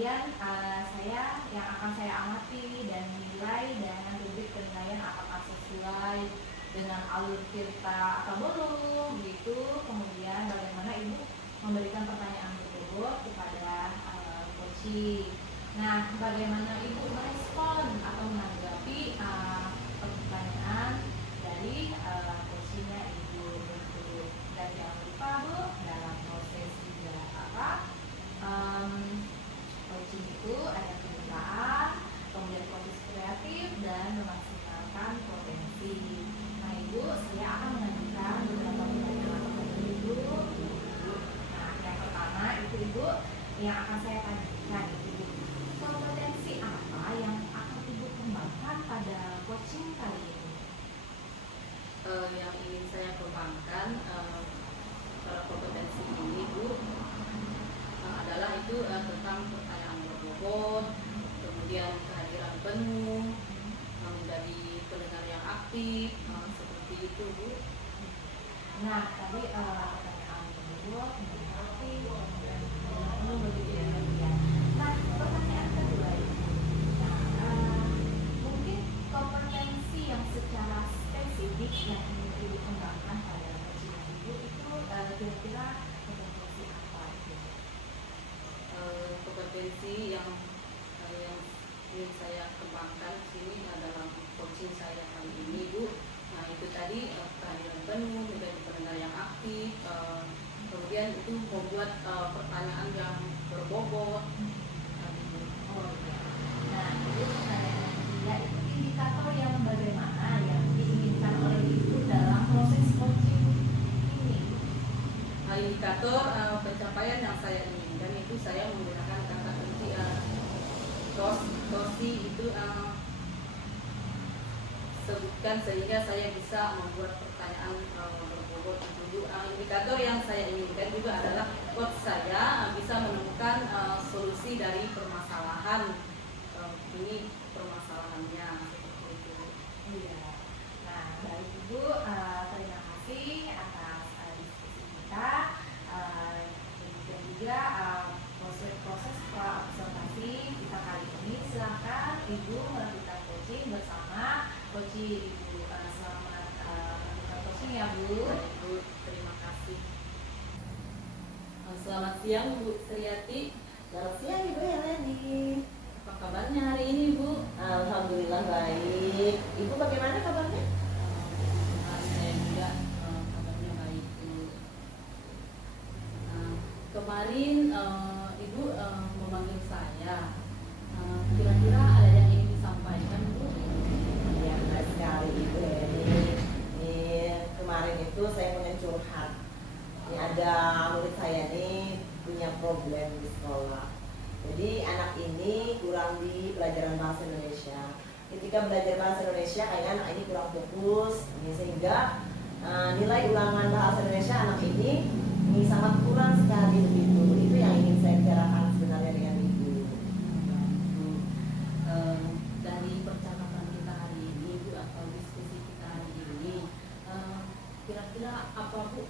kemudian saya yang akan saya amati dan nilai dengan rubrik penilaian apakah sesuai dengan alur tirta atau belum gitu. Kemudian bagaimana ibu memberikan pertanyaan berbobot kepada coaching. Nah, bagaimana ibu merespon atau menanggapi pertanyaan dari coachingnya ibu gitu. Dan jangan lupa bu, dalam proses juga coaching itu ada pembukaan, kemudian proses kreatif dan memaksimalkan potensi. Nah ibu, saya akan mengajukan beberapa pertanyaan kepada ibu. Nah yang pertama itu ibu yang akan saya tanyakan itu, kompetensi apa yang akan ibu kembangkan pada coaching kali ini? Yang ingin saya kembangkan kompetensi ini Bu adalah itu tentang pertanyaan berbobot, kemudian kehadiran penuh, menjadi pendengar yang aktif, seperti itu Bu. Nah tadi pertanyaan berbobot, mendengar aktif, kemudian penuh begitu ya. Nah pertanyaan kedua itu, mungkin kompetensi yang secara spesifik yang ingin ibu kembangkan pada coaching ibu itu kira-kira kompetensi apa itu? Kompetensi yang ingin saya kembangkan di sini adalah coaching saya kali ini Bu. Nah itu tadi kehadiran penuh, menjadi pendengar yang aktif, kemudian itu membuat pertanyaan yang berbobot. Oh iya. Nah itu pertanyaan ketiga itu indikator yang bagaimana yang diinginkan oleh ibu dalam proses coaching ini? Indikator pencapaian yang saya inginkan itu saya menggunakan kata kunci TOSI itu sebutkan sehingga saya bisa membuat pertanyaan berbobot dulu. Indikator yang saya inginkan juga adalah coach saya bisa menemukan solusi dari permasalahan. Ini permasalahannya seperti itu. Iya. Nah baik ibu, terima kasih atas diskusi kita. Demikian juga proses observasi kita kali ini. Silakan ibu melakukan coaching bersama coaching ibu. Selamat melakukan coaching ya bu. Bu, terima kasih. Selamat siang Bu Sriati. Selamat siang Ibu Heleni. Apa kabarnya hari ini Bu? Alhamdulillah baik. Ibu bagaimana kabarnya? Saya juga kabarnya baik Bu. Kemarin Ibu memanggil saya. Kira-kira ada yang ingin disampaikan Bu? Ya, baik sekali Ibu Heleni. Kemarin itu saya pengen curhat. Ini ada murid saya nih punya problem di sekolah. Jadi anak ini kurang di pelajaran bahasa Indonesia. Ketika belajar bahasa Indonesia, kayaknya anak ini kurang fokus, sehingga nilai ulangan bahasa Indonesia anak ini sangat kurang sekali begitu. Itu yang ingin saya bicarakan sebenarnya dengan Ibu. Dari percakapan kita hari ini Bu, atau diskusi kita hari ini, kira-kira apa Bu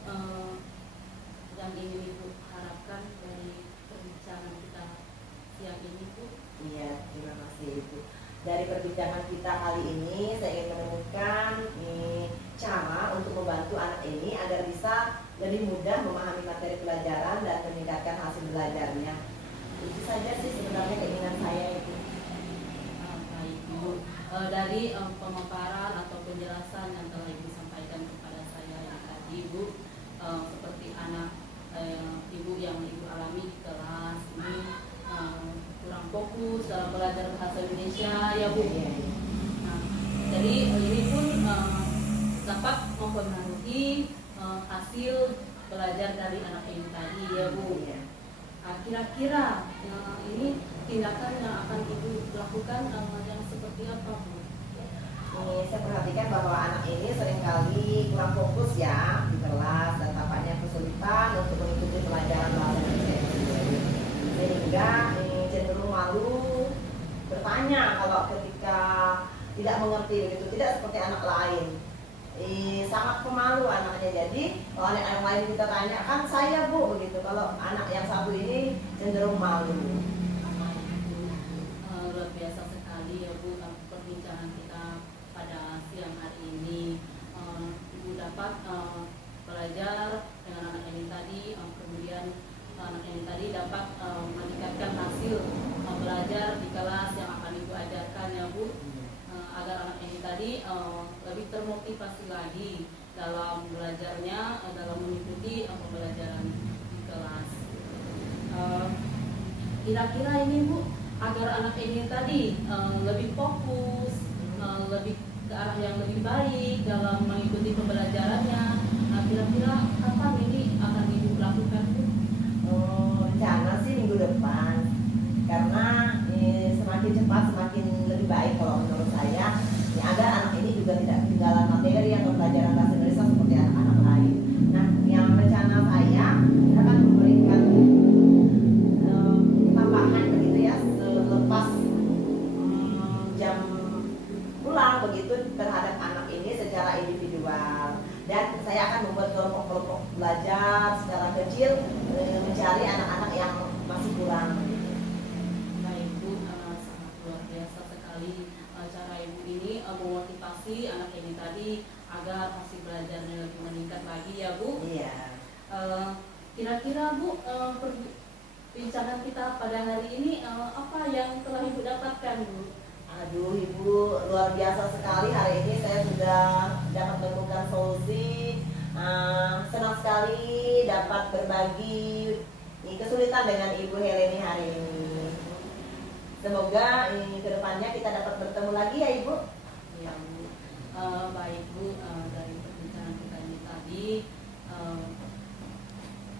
yang ingin Ibu harapkan dari perbincangan kita siang ini Bu? Iya, terima kasih Ibu. Dari perbincangan kita kali ini, saya ingin menemukan cara untuk membantu anak ini agar bisa lebih mudah memahami materi pelajaran dan meningkatkan hasil belajarnya. Itu saja sih sebenarnya keinginan saya itu. Baik Bu, dari pemaparan atau penjelasan yang telah Ibu sampaikan kepada saya yang tadi Bu, seperti anak Ibu yang Ibu alami di kelas ini kurang fokus dalam belajar bahasa Indonesia ya Bu. Nah, jadi ini pun dapat mempengaruhi hasil belajar dari anak ini tadi ya Bu. Kira-kira ini tindakan yang akan Ibu lakukan yang seperti apa Bu? Saya perhatikan bahwa anak ini seringkali kurang fokus ya di kelas dan tampaknya kesulitan untuk mengikuti pelajaran bahasa Indonesia, sehingga cenderung malu bertanya kalau ketika tidak mengerti begitu, tidak seperti anak lain. Sangat pemalu anaknya. Jadi kalau anak yang lain kita tanya, kan saya Bu begitu. Kalau anak yang satu ini cenderung malu. sekali ya Bu perbincangan kita pada siang hari ini. Ibu dapat belajar dengan anak ini tadi, kemudian anak ini tadi dapat meningkatkan hasil belajar di kelas yang akan Ibu ajarkan ya Bu, agar anak ini tadi lebih termotivasi lagi dalam belajarnya, dalam mengikuti pembelajaran di kelas. Kira-kira ini Bu, agar anak ini tadi lebih fokus, lebih ke arah yang lebih baik dalam mengikuti pembelajarannya. Kira-kira kapan ini akan Ibu lakukan Bu? Rencana sih minggu depan, karena semakin cepat semakin lebih baik kalau menurut saya, agar anak ini juga tidak ketinggalan materi atau pelajaran bahasa Indonesia seperti anak-anak lain. Nah, yang rencana saya akan memberikan tambahan begitu ya, selepas jam pulang begitu terhadap anak ini secara individual. Dan saya akan membuat kelompok-kelompok belajar secara kecil, mencari anak-anak yang masih kurang. Baik Bu, sangat luar biasa sekali cara Ibu ini memotivasi anak ini tadi agar hasil belajarnya lebih meningkat lagi ya Bu. Iya. Kira-kira Bu, perbincangan kita pada hari ini apa yang telah Ibu dapatkan Bu? Aduh Ibu, luar biasa sekali hari ini saya sudah dapat menemukan solusi. Senang sekali dapat berbagi kesulitan dengan Ibu Heleni hari ini. Semoga kedepannya kita dapat bertemu lagi ya Ibu. Ya Bu, baik Bu, dari perbincangan kita ini tadi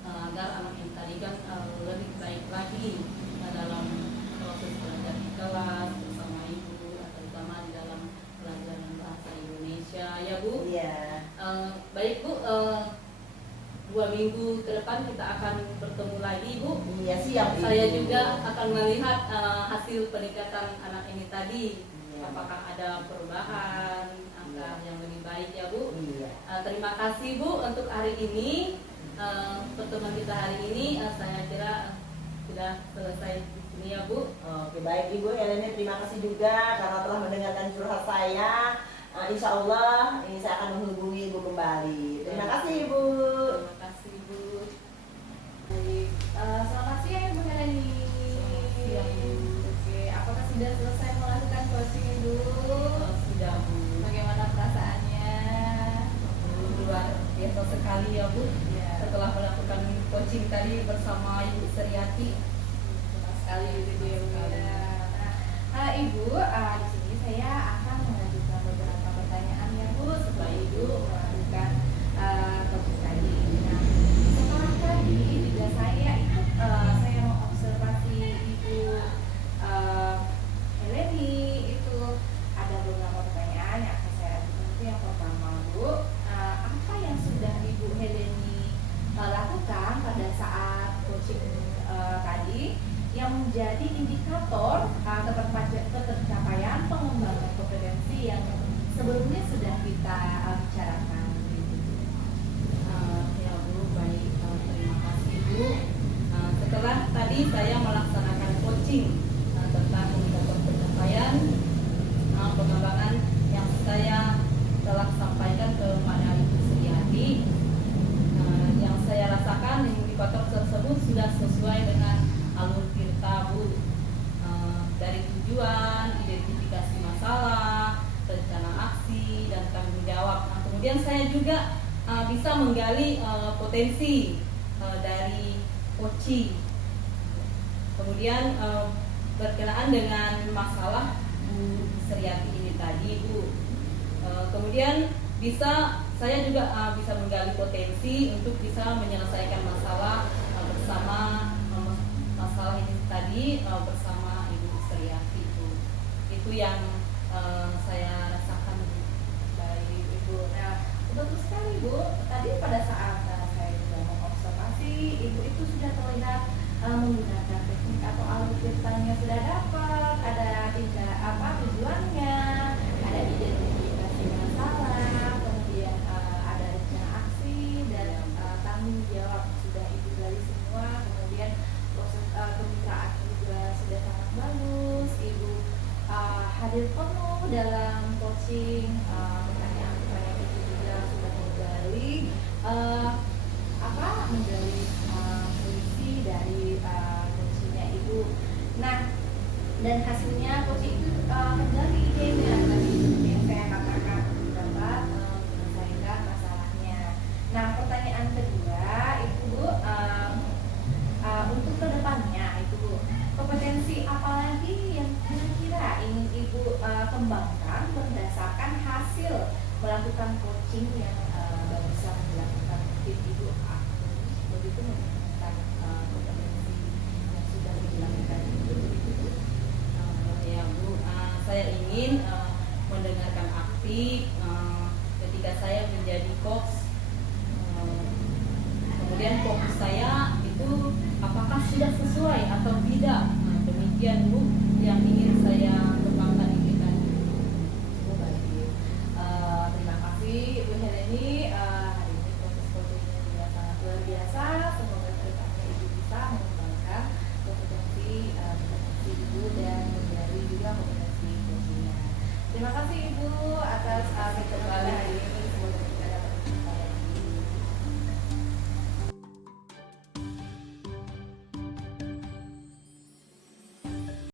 agar anak ini tadi kan lebih baik lagi dalam proses belajar di kelas bersama Ibu, terutama di dalam pelajaran bahasa Indonesia ya Bu. Iya. Baik Bu, 2 minggu ke depan kita akan bertemu lagi Bu. Iya siap Ibu. Saya juga akan melihat hasil peningkatan anak ini tadi. Iya. Apakah ada perubahan angka yang lebih baik ya Bu. Iya. Terima kasih Bu untuk hari ini. Pertemuan kita hari ini saya kira sudah selesai di sini ya Bu. Oke, baik Ibu Heleni, terima kasih juga karena telah mendengarkan curhat saya. Insya Allah ini saya akan menghubungi Ibu kembali. Terima kasih Ibu. Terima kasih Bu. Baik, selamat siang Ibu Heleni. Selamat siang, Bu. Oke, apakah sudah selesai melakukan coaching Ibu? Sudah Bu. Bagaimana perasaannya? Luar biasa sekali ya Bu. Ya, Setelah melakukan coaching tadi bersama Ibu Seriati. senang sekali Ibu ya. Nah, Ibu, di sini saya akan mengajukan beberapa pertanyaan ya Bu, supaya Ibu melakukan coaching tadi. Nah, setelah tadi juga saya mengobservasi Ibu Heleni itu ada beberapa pertanyaan yang akan saya ajukan. Itu yang pertama Bu, apa yang sudah Ibu Heleni lakukan pada saat coaching tadi yang menjadi indikator ketercapaian pengembangan kompetensi yang sebelumnya sudah kita bicarakan. Ya Bu, baik, terima kasih Bu. Setelah tadi saya melaksanakan coaching tentang indikator pencapaian pengembangan yang saya telah sampaikan kepada Ibu Suryati, yang saya rasakan indikator tersebut sudah sesuai dengan alur tirta Bu, dari tujuan, identifikasi masalah, rencana aksi, dan tanggung jawab. Kemudian saya juga bisa menggali potensi dari coaching. Kemudian berkenaan dengan masalah Bu Suryati ini tadi Bu. Kemudian saya juga bisa menggali potensi untuk bisa menyelesaikan masalah bersama masalah ini tadi bersama Ibu Suryati itu yang saya rasakan. Baik Ibu. Nah, betul sekali Bu. Tadi pada saat saya juga mengobservasi Ibu itu sudah terlihat menggunakan teknik atau alur ceritanya sudah dapat, ada tujuannya, ada identifikasi masalah, kemudian ada rencana aksi dan tanggung jawab sudah Ibu gali semua, kemudian proses kemitraan juga sudah sangat bagus. Ibu hari hadir penuh dalam coaching. Pertanyaan saya itu juga sudah menggali menggali fungsi dari coachingnya Ibu. Nah, dan hasilnya coaching itu menggali idenya tadi seperti yang saya katakan, dapat menyelesaikan masalahnya. Nah, pertanyaan kedua itu Bu, untuk kedepannya itu Bu, kompetensi apa lagi yang kira-kira ingin Ibu kembangkan berdasarkan hasil melakukan coaching yang barusan dilakukan tim Ibu begitu menggunakan kompetensi yang sudah dilakukan itu begitu Bu? Ya Bu, saya ingin mendengarkan aktif ketika saya menjadi coach. Kemudian fokus saya itu apakah sudah sesuai atau tidak. Demikian Bu yang ingin saya